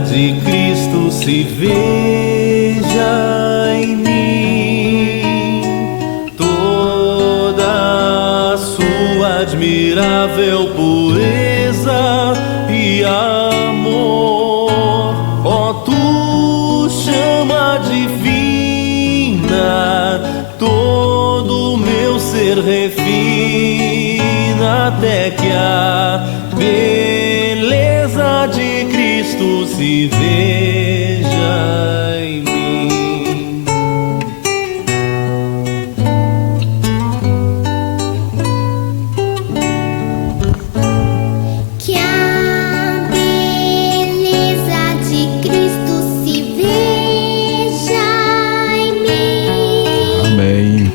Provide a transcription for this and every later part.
glória de Cristo se veja em mim, toda a sua admirável pureza e amor. Ó tu chama divina, todo meu ser refina, até que a beleza de Cristo se veja em mim. Que a beleza de Cristo se veja em mim. Amém.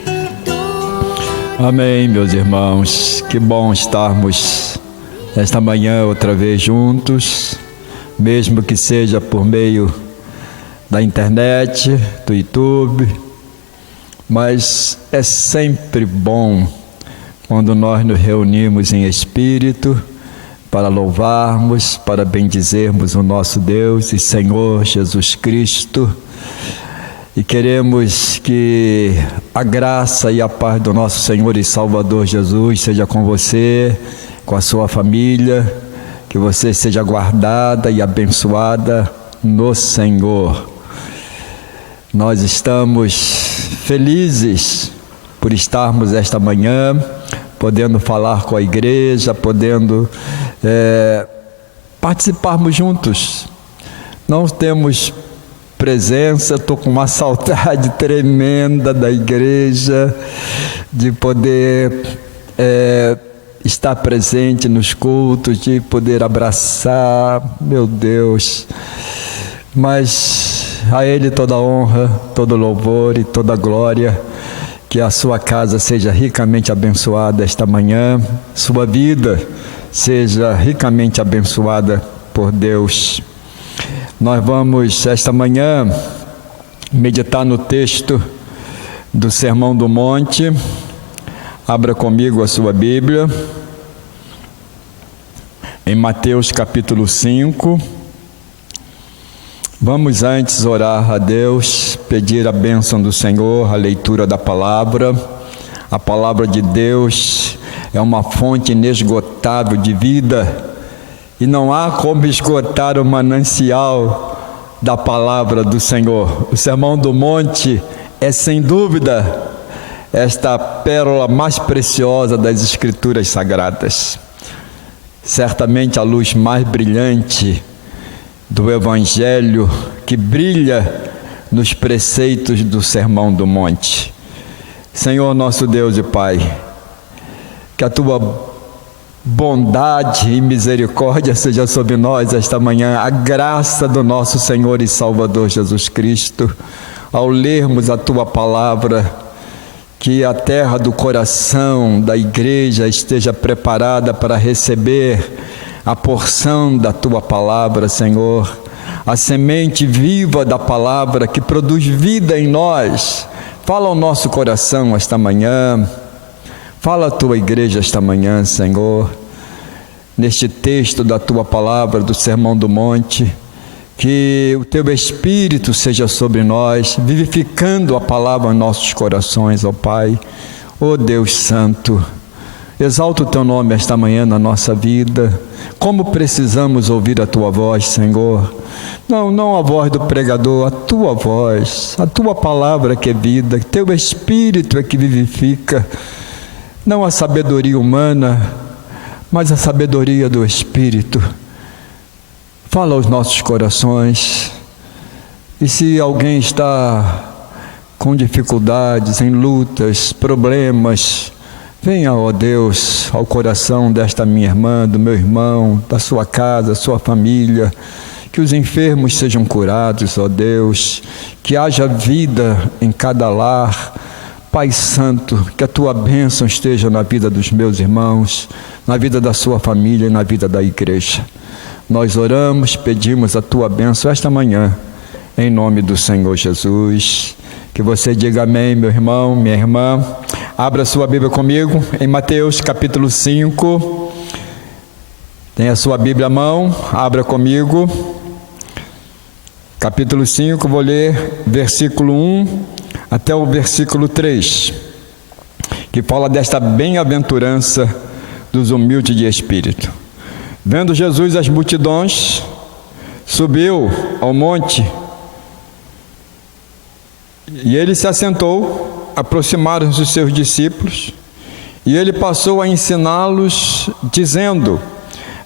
Amém, meus irmãos. Que bom estarmos esta manhã outra vez juntos, mesmo que seja por meio da internet, do YouTube, mas é sempre bom quando nós nos reunimos em espírito para louvarmos, para bendizermos o nosso Deus e Senhor Jesus Cristo. E queremos que a graça e a paz do nosso Senhor e Salvador Jesus seja com você, com a sua família, que você seja guardada e abençoada no Senhor. Nós estamos felizes por estarmos esta manhã, podendo falar com a igreja, podendo participarmos juntos. Não temos presença, estou com uma saudade tremenda da igreja, de poder estar presente nos cultos, de poder abraçar, meu Deus. Mas a Ele toda honra, todo louvor e toda glória. Que a sua casa seja ricamente abençoada esta manhã, sua vida seja ricamente abençoada por Deus. Nós vamos esta manhã meditar no texto do Sermão do Monte. Abra comigo a sua Bíblia, em Mateus capítulo 5. Vamos antes orar a Deus, pedir a bênção do Senhor, a leitura da palavra. A palavra de Deus é uma fonte inesgotável de vida, e não há como esgotar o manancial da palavra do Senhor. O Sermão do Monte é, sem dúvida, esta pérola mais preciosa das Escrituras Sagradas. Certamente a luz mais brilhante do Evangelho, que brilha nos preceitos do Sermão do Monte. Senhor nosso Deus e Pai, que a Tua bondade e misericórdia seja sobre nós esta manhã, a graça do nosso Senhor e Salvador Jesus Cristo, ao lermos a Tua palavra, que a terra do coração da igreja esteja preparada para receber a porção da Tua palavra, Senhor, a semente viva da palavra que produz vida em nós. Fala ao nosso coração esta manhã, fala à Tua igreja esta manhã, Senhor, neste texto da Tua palavra, do Sermão do Monte, que o Teu Espírito seja sobre nós, vivificando a palavra em nossos corações, ó Pai. Ó Deus Santo, exalta o Teu nome esta manhã na nossa vida. Como precisamos ouvir a Tua voz, Senhor. Não a voz do pregador, a Tua voz, a Tua palavra que é vida, Teu Espírito é que vivifica. Não a sabedoria humana, mas a sabedoria do Espírito. Fala aos nossos corações. E se alguém está com dificuldades, em lutas, problemas, venha, ó Deus, ao coração desta minha irmã, do meu irmão, da sua casa, sua família. Que os enfermos sejam curados, ó Deus. Que haja vida em cada lar. Pai Santo, que a Tua bênção esteja na vida dos meus irmãos, na vida da sua família e na vida da igreja. Nós oramos, pedimos a Tua bênção esta manhã, em nome do Senhor Jesus. Que você diga amém, meu irmão, minha irmã. Abra sua Bíblia comigo, em Mateus capítulo 5. Tem a sua Bíblia à mão, abra comigo. capítulo 5, vou ler versículo 1 até o versículo 3, que fala desta bem-aventurança dos humildes de espírito. Vendo Jesus as multidões, subiu ao monte, e ele se assentou. Aproximaram-se os seus discípulos, e ele passou a ensiná-los, dizendo: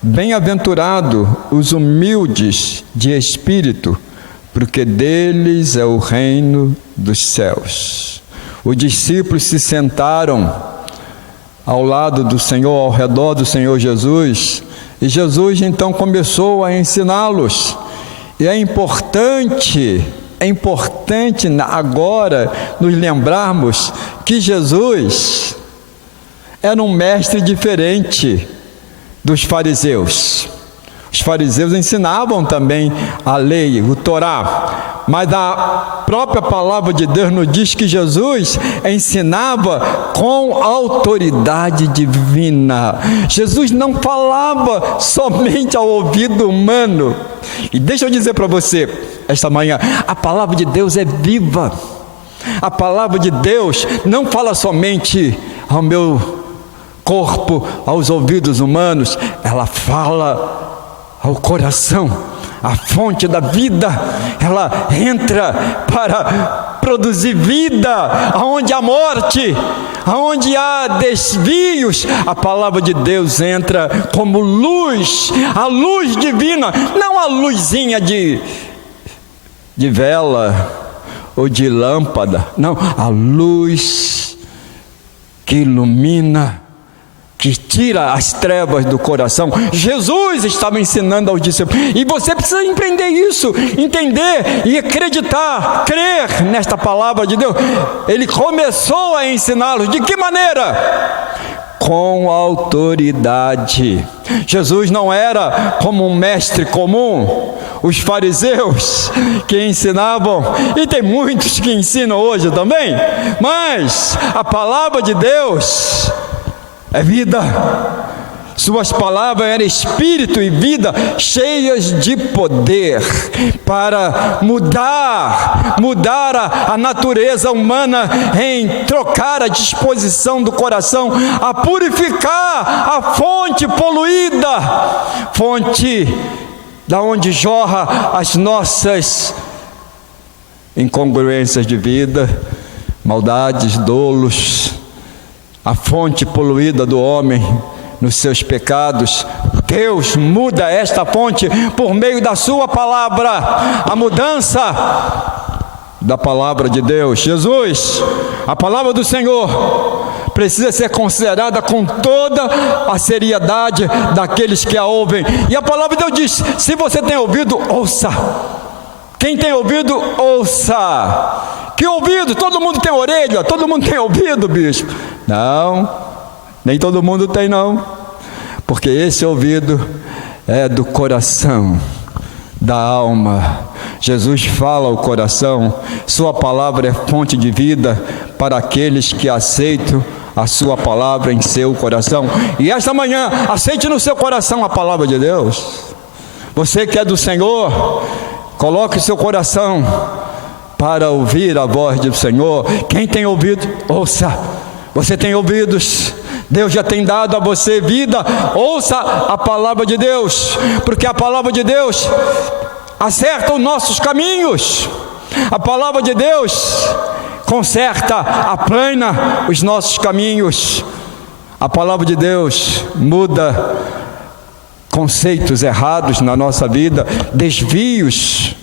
Bem-aventurado os humildes de espírito, porque deles é o reino dos céus. Os discípulos se sentaram ao lado do Senhor, ao redor do Senhor Jesus, e Jesus então começou a ensiná-los. E é importante agora nos lembrarmos que Jesus era um mestre diferente dos fariseus. Os fariseus ensinavam também a lei, o Torá, mas a própria palavra de Deus nos diz que Jesus ensinava com autoridade divina. Jesus não falava somente ao ouvido humano. E deixa eu dizer para você, esta manhã, a palavra de Deus é viva. A palavra de Deus não fala somente ao meu corpo, aos ouvidos humanos, ela fala ao coração, a fonte da vida. Ela entra para produzir vida, aonde há morte, aonde há desvios, a palavra de Deus entra como luz, a luz divina, não a luzinha de vela ou de lâmpada, não, a luz que ilumina, que tira as trevas do coração. Jesus estava ensinando aos discípulos, e você precisa empreender isso, entender e acreditar, crer nesta palavra de Deus. Ele começou a ensiná-los, de que maneira? Com autoridade. Jesus não era como um mestre comum, os fariseus que ensinavam, e tem muitos que ensinam hoje também, mas a palavra de Deus é vida. Suas palavras eram espírito e vida, cheias de poder para mudar a natureza humana, em trocar a disposição do coração, a purificar a fonte poluída, fonte da onde jorra as nossas incongruências de vida, maldades, dolos, a fonte poluída do homem nos seus pecados. Deus muda esta fonte por meio da sua palavra, a mudança da palavra de Deus. Jesus, a palavra do Senhor, precisa ser considerada com toda a seriedade daqueles que a ouvem. E a palavra de Deus diz: se você tem ouvido, ouça. Quem tem ouvido, ouça. Que ouvido? Todo mundo tem orelha? Todo mundo tem ouvido, bispo? Não, nem todo mundo tem, não. Porque esse ouvido é do coração, da alma. Jesus fala ao coração, sua palavra é fonte de vida para aqueles que aceitam a sua palavra em seu coração. E esta manhã, aceite no seu coração a palavra de Deus. Você que é do Senhor, coloque o seu coração para ouvir a voz do Senhor. Quem tem ouvido, ouça. Você tem ouvidos, Deus já tem dado a você vida. Ouça a palavra de Deus, porque a palavra de Deus acerta os nossos caminhos. A palavra de Deus conserta, aplana os nossos caminhos. A palavra de Deus muda conceitos errados na nossa vida, desvios.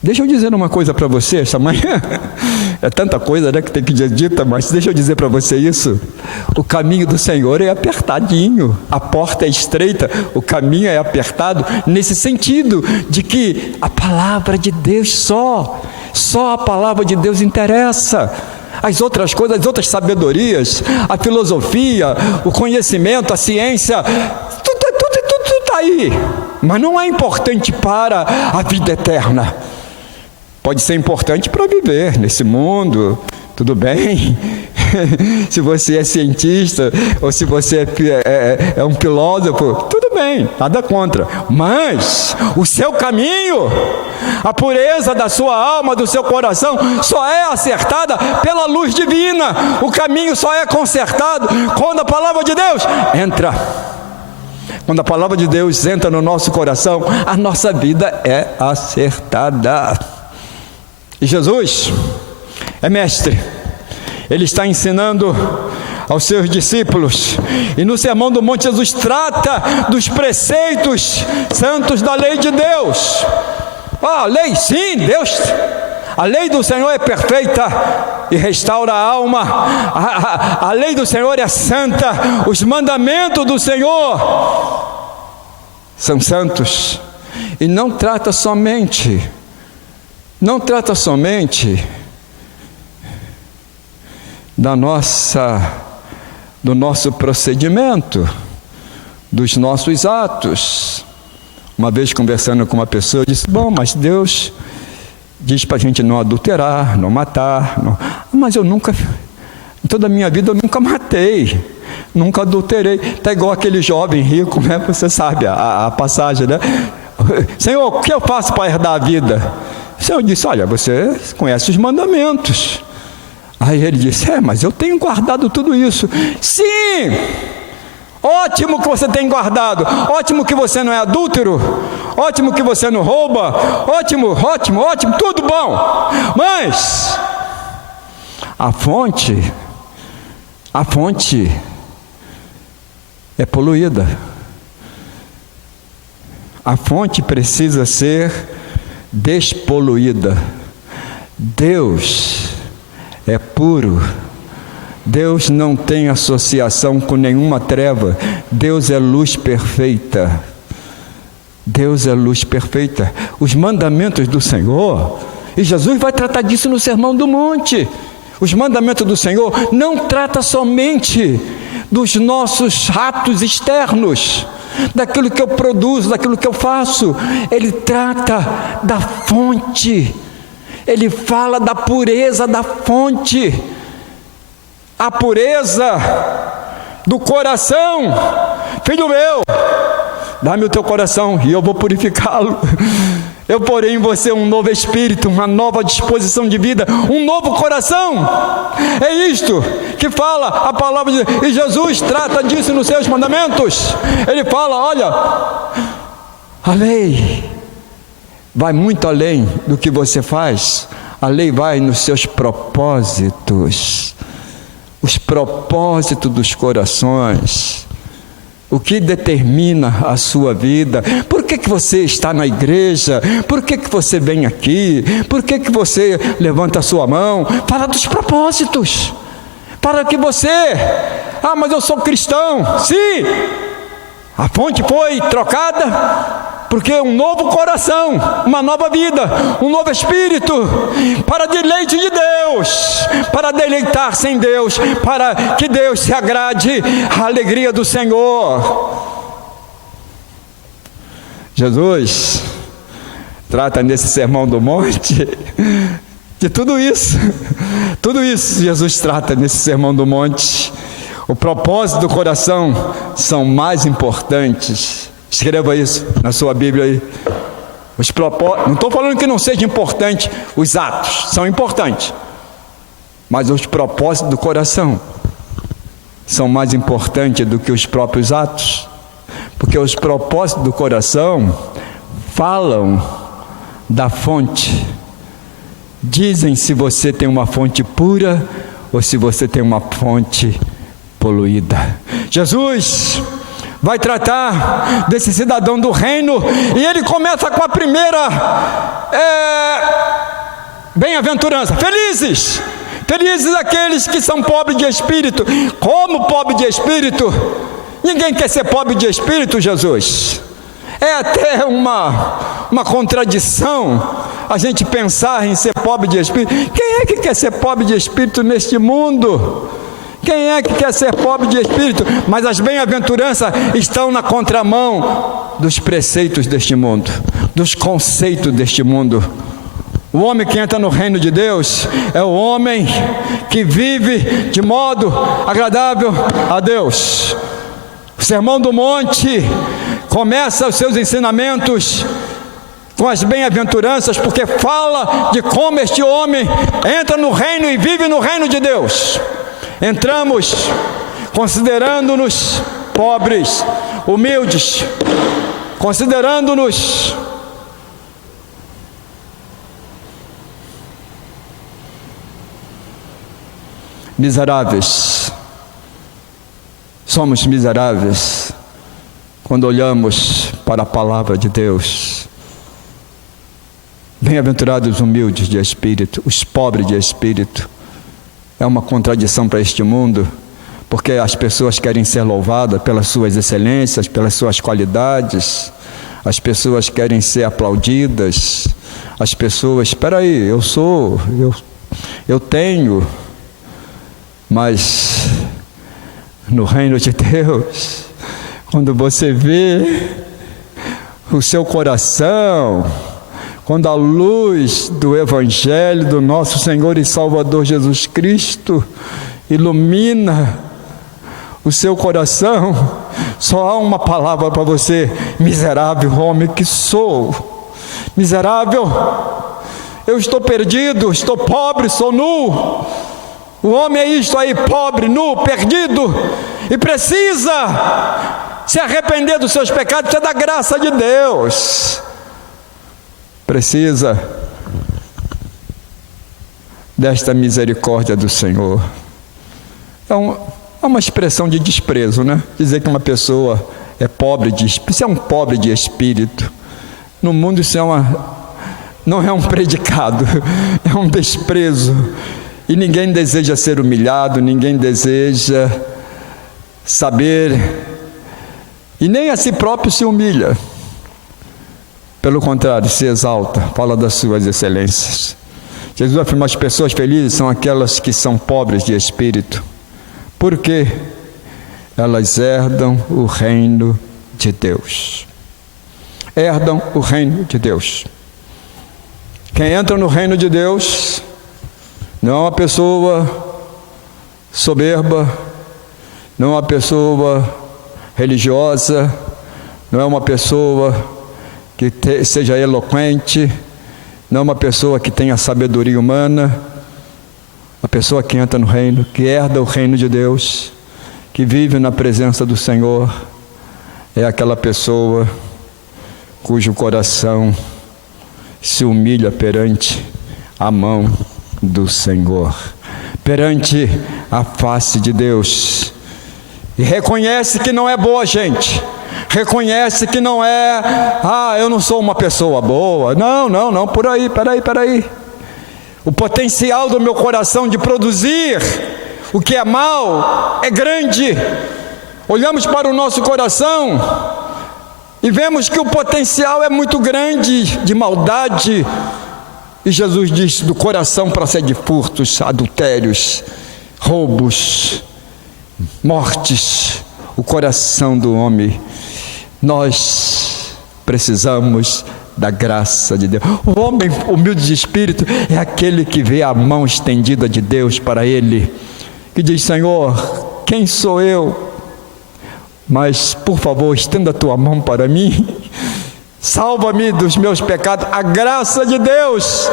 Deixa eu dizer uma coisa para você esta manhã. É tanta coisa, né, que tem que ser dita, mas deixa eu dizer para você isso. O caminho do Senhor é apertadinho, a porta é estreita, o caminho é apertado, nesse sentido de que a palavra de Deus só a palavra de Deus interessa. As outras coisas, as outras sabedorias, a filosofia, o conhecimento, a ciência, tudo está aí, mas não é importante para a vida eterna. Pode ser importante para viver nesse mundo, tudo bem. Se você é cientista ou se você é um filósofo, tudo bem, nada contra. Mas o seu caminho, a pureza da sua alma, do seu coração, só é acertada pela luz divina. O caminho só é consertado quando a palavra de Deus entra. Quando a palavra de Deus entra no nosso coração, a nossa vida é acertada. E Jesus é mestre. Ele está ensinando aos seus discípulos. E no Sermão do Monte, Jesus trata dos preceitos santos da lei de Deus. A lei, sim, Deus. A lei do Senhor é perfeita e restaura a alma. A lei do Senhor é santa. Os mandamentos do Senhor são santos. E não trata somente do nosso procedimento, dos nossos atos. Uma vez conversando com uma pessoa, eu disse: bom, mas Deus diz para a gente não adulterar, não matar. Não. Mas eu nunca, em toda a minha vida eu nunca matei, nunca adulterei. Está igual aquele jovem rico, né? Você sabe a passagem, né? Senhor, o que eu faço para herdar a vida? O Senhor disse: olha, você conhece os mandamentos. Aí ele disse: mas eu tenho guardado tudo isso. Sim! Ótimo que você tem guardado, ótimo que você não é adúltero, ótimo que você não rouba, ótimo, tudo bom. Mas a fonte é poluída. A fonte precisa ser despoluída. Deus é puro. Deus não tem associação com nenhuma treva. Deus é luz perfeita. Deus é luz perfeita. Os mandamentos do Senhor, e Jesus vai tratar disso no Sermão do Monte. Os mandamentos do Senhor não trata somente dos nossos atos externos, daquilo que eu produzo, daquilo que eu faço. Ele trata da fonte. Ele fala da pureza da fonte. A pureza do coração. Filho meu, dá-me o teu coração e eu vou purificá-lo. Eu porei em você um novo espírito, uma nova disposição de vida, um novo coração. É isto que fala a palavra de Deus. E Jesus trata disso nos seus mandamentos. Ele fala: olha, a lei vai muito além do que você faz. A lei vai nos seus propósitos. Os propósitos dos corações, o que determina a sua vida. Por que você está na igreja? Por que você vem aqui? Por que você levanta a sua mão? Fala dos propósitos, para que você... mas eu sou cristão. Sim, a fonte foi trocada, porque um novo coração, uma nova vida, um novo espírito, para deleite de Deus, para deleitar-se em Deus, para que Deus se agrade, a alegria do Senhor. Jesus trata nesse Sermão do Monte de tudo isso. Tudo isso Jesus trata nesse Sermão do Monte. O propósito do coração são mais importantes. Escreva isso na sua Bíblia aí. Os propósitos, não estou falando que não seja importante, os atos são importantes, mas os propósitos do coração são mais importantes do que os próprios atos, porque os propósitos do coração falam da fonte, dizem se você tem uma fonte pura ou se você tem uma fonte poluída. Jesus vai tratar desse cidadão do reino, e ele começa com a primeira bem-aventurança. Felizes aqueles que são pobres de espírito. Como pobre de espírito? Ninguém quer ser pobre de espírito, Jesus. É até uma contradição a gente pensar em ser pobre de espírito. Quem é que quer ser pobre de espírito neste mundo? Quem é que quer ser pobre de espírito? Mas as bem-aventuranças estão na contramão dos preceitos deste mundo, dos conceitos deste mundo. O homem que entra no reino de Deus é o homem que vive de modo agradável a Deus. O Sermão do Monte começa os seus ensinamentos com as bem-aventuranças, porque fala de como este homem entra no reino e vive no reino de Deus. Entramos considerando-nos pobres, humildes, considerando-nos miseráveis. Somos miseráveis quando olhamos para a palavra de Deus. Bem-aventurados os humildes de espírito, os pobres de espírito. É uma contradição para este mundo, porque as pessoas querem ser louvadas pelas suas excelências, pelas suas qualidades. As pessoas querem ser aplaudidas. As pessoas, espera aí, eu tenho. Mas no reino de Deus, quando você vê o seu coração, quando a luz do Evangelho do nosso Senhor e Salvador Jesus Cristo ilumina o seu coração, só há uma palavra para você: miserável homem que sou. Miserável, eu estou perdido, estou pobre, sou nu. O homem é isto aí, pobre, nu, perdido, e precisa se arrepender dos seus pecados, precisa da graça de Deus, precisa desta misericórdia do Senhor. É uma expressão de desprezo, né? Dizer que uma pessoa é pobre de espírito, isso é um pobre de espírito. No mundo isso não é um predicado, é um desprezo. E ninguém deseja ser humilhado, ninguém deseja saber, e nem a si próprio se humilha. Pelo contrário, se exalta, fala das suas excelências. Jesus afirma: as pessoas felizes são aquelas que são pobres de espírito, porque elas herdam o reino de Deus. Herdam o reino de Deus. Quem entra no reino de Deus não é uma pessoa soberba, não é uma pessoa religiosa, não é uma pessoa que seja eloquente, não é uma pessoa que tenha sabedoria humana. A pessoa que entra no reino, que herda o reino de Deus, que vive na presença do Senhor, é aquela pessoa cujo coração se humilha perante a mão do Senhor, perante a face de Deus, e reconhece que não é boa gente, reconhece que não é, eu não sou uma pessoa boa, não, por aí, peraí, o potencial do meu coração de produzir o que é mal é grande. Olhamos para o nosso coração e vemos que o potencial é muito grande de maldade. E Jesus disse: do coração procede furtos, adultérios, roubos, mortes. O coração do homem. Nós precisamos da graça de Deus. O homem humilde de espírito é aquele que vê a mão estendida de Deus para ele, que diz: Senhor, quem sou eu? Mas, por favor, estenda a tua mão para mim, salva-me dos meus pecados. A graça de Deus.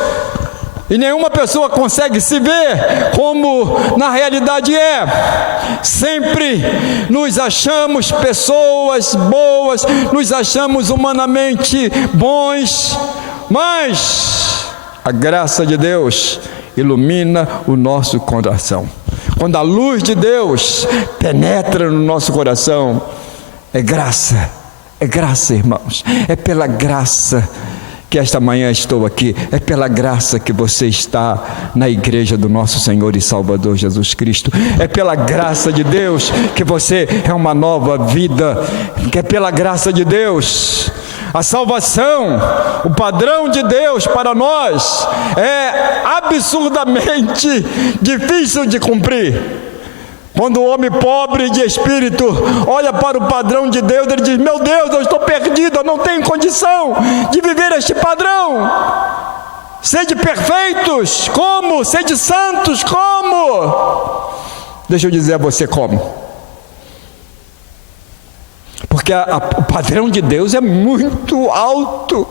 E nenhuma pessoa consegue se ver como na realidade é. Sempre nos achamos pessoas boas, nos achamos humanamente bons, mas a graça de Deus ilumina o nosso coração. Quando a luz de Deus penetra no nosso coração, é graça, irmãos. É pela graça que esta manhã estou aqui, é pela graça que você está na igreja do nosso Senhor e Salvador Jesus Cristo, é pela graça de Deus que você é uma nova vida, que é pela graça de Deus. A salvação, o padrão de Deus para nós é absurdamente difícil de cumprir. Quando o homem pobre de espírito olha para o padrão de Deus, ele diz: meu Deus, eu estou perdido, eu não tenho condição de viver este padrão. Sede perfeitos, como? Sede santos, como? Deixa eu dizer a você como. Porque o padrão de Deus é muito alto,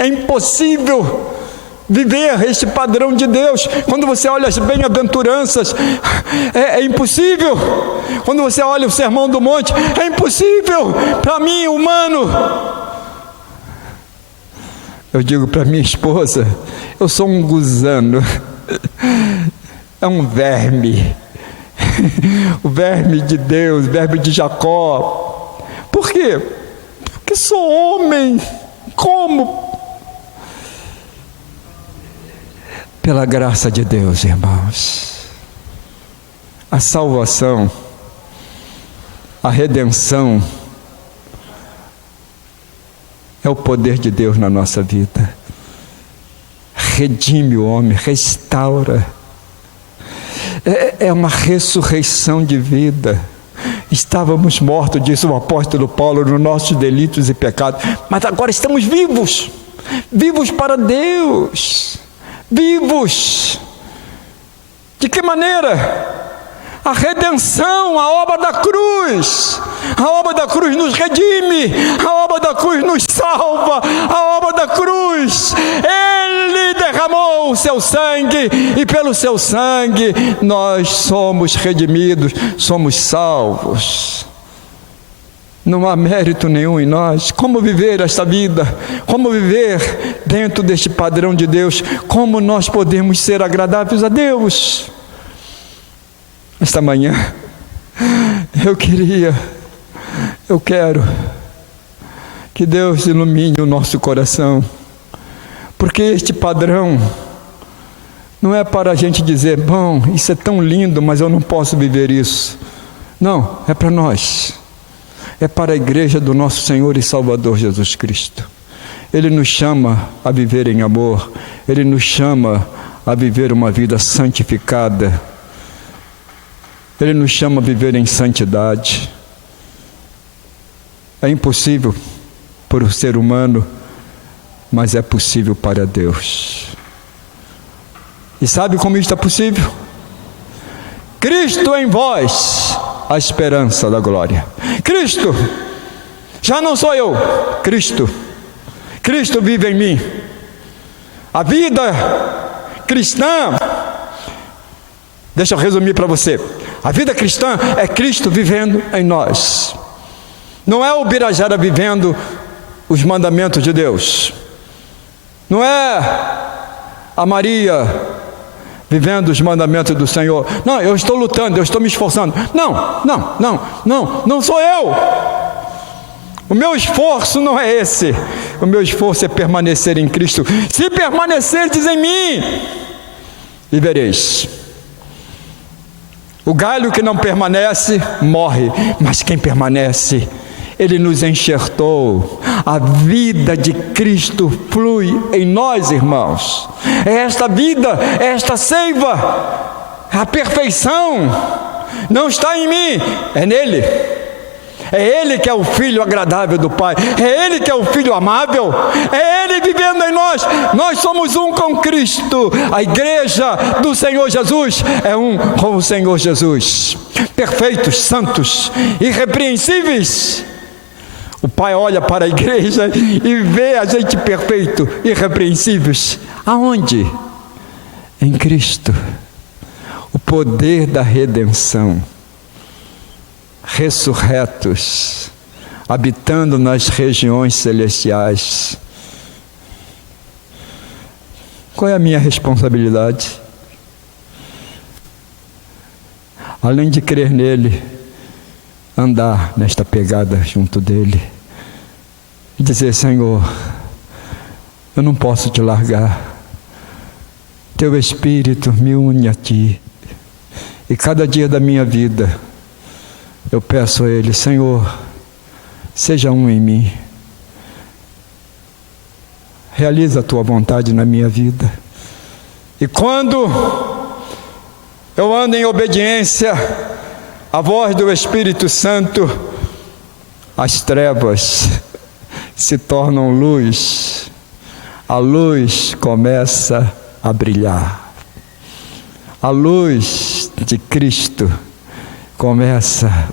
é impossível viver este padrão de Deus. Quando você olha as bem-aventuranças, é impossível. Quando você olha o Sermão do Monte, é impossível para mim, humano. Eu digo para minha esposa, eu sou um gusano, é um verme, o verme de Deus, o verme de Jacó. Por quê? Porque sou homem. Como? Pela graça de Deus, irmãos. A salvação, a redenção, é o poder de Deus na nossa vida. Redime o homem, restaura. É uma ressurreição de vida. Estávamos mortos, disse o apóstolo Paulo, nos nossos delitos e pecados, mas agora estamos vivos, vivos para Deus, vivos. De que maneira? A redenção, a obra da cruz. A obra da cruz nos redime, a obra da cruz nos salva, a obra da cruz. Ele derramou o seu sangue e pelo seu sangue nós somos redimidos, somos salvos. Não há mérito nenhum em nós. Como viver esta vida? Como viver dentro deste padrão de Deus? Como nós podemos ser agradáveis a Deus? Esta manhã, eu quero que Deus ilumine o nosso coração, porque este padrão não é para a gente dizer, bom, isso é tão lindo, mas eu não posso viver isso. Não, é para nós, é para a igreja do nosso Senhor e Salvador Jesus Cristo. Ele nos chama a viver em amor, Ele nos chama a viver uma vida santificada, Ele nos chama a viver em santidade. É impossível para o ser humano, mas é possível para Deus. E sabe como isso é possível? Cristo em vós, a esperança da glória. Cristo, já não sou eu, Cristo vive em mim. A vida cristã, deixa eu resumir para você. A vida cristã é Cristo vivendo em nós. Não é o Birajara vivendo os mandamentos de Deus. Não é a Maria vivendo os mandamentos do Senhor. Não, eu estou lutando, eu estou me esforçando. Não sou eu. O meu esforço não é esse. O meu esforço é permanecer em Cristo. Se permanecerdes em mim, vivereis. O galho que não permanece, morre. Mas quem permanece, Ele nos enxertou. A vida de Cristo flui em nós, irmãos. É esta vida, é esta seiva. A perfeição não está em mim, é nele. É Ele que é o Filho agradável do Pai. É Ele que é o Filho amável. É Ele vivendo em nós. Nós somos um com Cristo. A igreja do Senhor Jesus é um com o Senhor Jesus. Perfeitos, santos, irrepreensíveis. O Pai olha para a igreja e vê a gente perfeito, irrepreensíveis. Aonde? Em Cristo. O poder da redenção. Ressurretos, habitando nas regiões celestiais. Qual é a minha responsabilidade? Além de crer nele, andar nesta pegada junto dele e dizer, Senhor, eu não posso te largar. Teu Espírito me une a ti. E cada dia da minha vida, eu peço a Ele, Senhor, seja um em mim. Realiza a Tua vontade na minha vida. E quando eu ando em obediência à voz do Espírito Santo, as trevas se tornam luz. A luz começa a brilhar. A luz de Cristo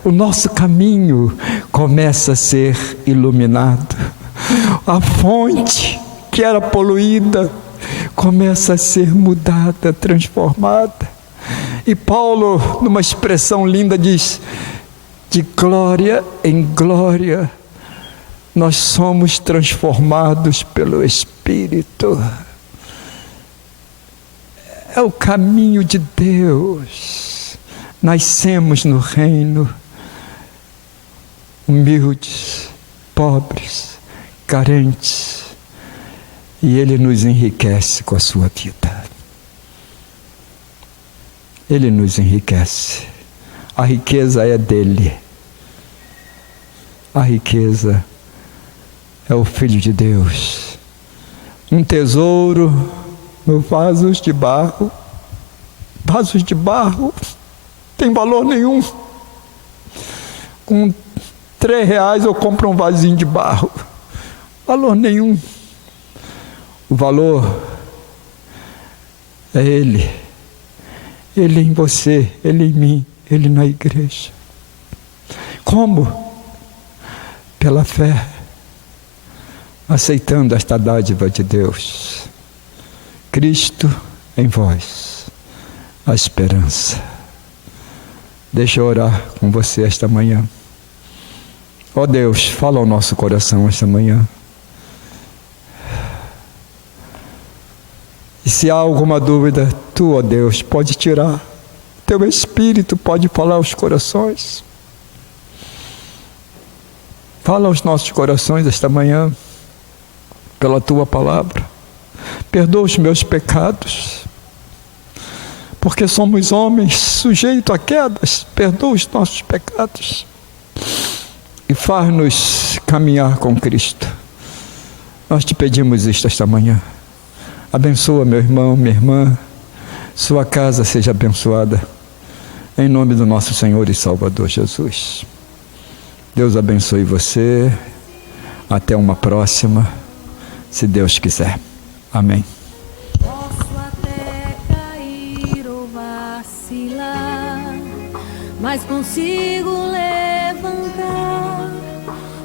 o nosso caminho começa a ser iluminado. A fonte que era poluída começa a ser mudada, transformada. E Paulo, numa expressão linda, diz: de glória em glória, nós somos transformados pelo Espírito. É o caminho de Deus. Nascemos no reino, humildes, pobres, carentes, e Ele nos enriquece com a sua vida. Ele nos enriquece. A riqueza é dele. A riqueza é o Filho de Deus. Um tesouro no vasos de barro. Vasos de barro tem valor nenhum. Com R$3 eu compro um vasinho de barro. Valor nenhum. O valor é Ele. Ele em você, Ele em mim, Ele na igreja. Como? Pela fé, aceitando esta dádiva de Deus. Cristo em vós, a esperança. Deixa eu orar com você esta manhã. Ó Deus, fala ao nosso coração esta manhã. E se há alguma dúvida, Tu, ó Deus, pode tirar. Teu Espírito pode falar aos corações. Fala aos nossos corações esta manhã, pela Tua palavra. Perdoa os meus pecados, porque somos homens sujeitos a quedas. Perdoa os nossos pecados e faz-nos caminhar com Cristo. Nós te pedimos isto esta manhã. Abençoa meu irmão, minha irmã, sua casa seja abençoada, em nome do nosso Senhor e Salvador Jesus. Deus abençoe você, até uma próxima, se Deus quiser. Amém. Posso até cair ou vacilar, mas consigo levantar,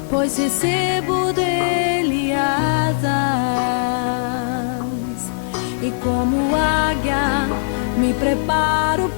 pois recebo dele asas. E como águia me preparo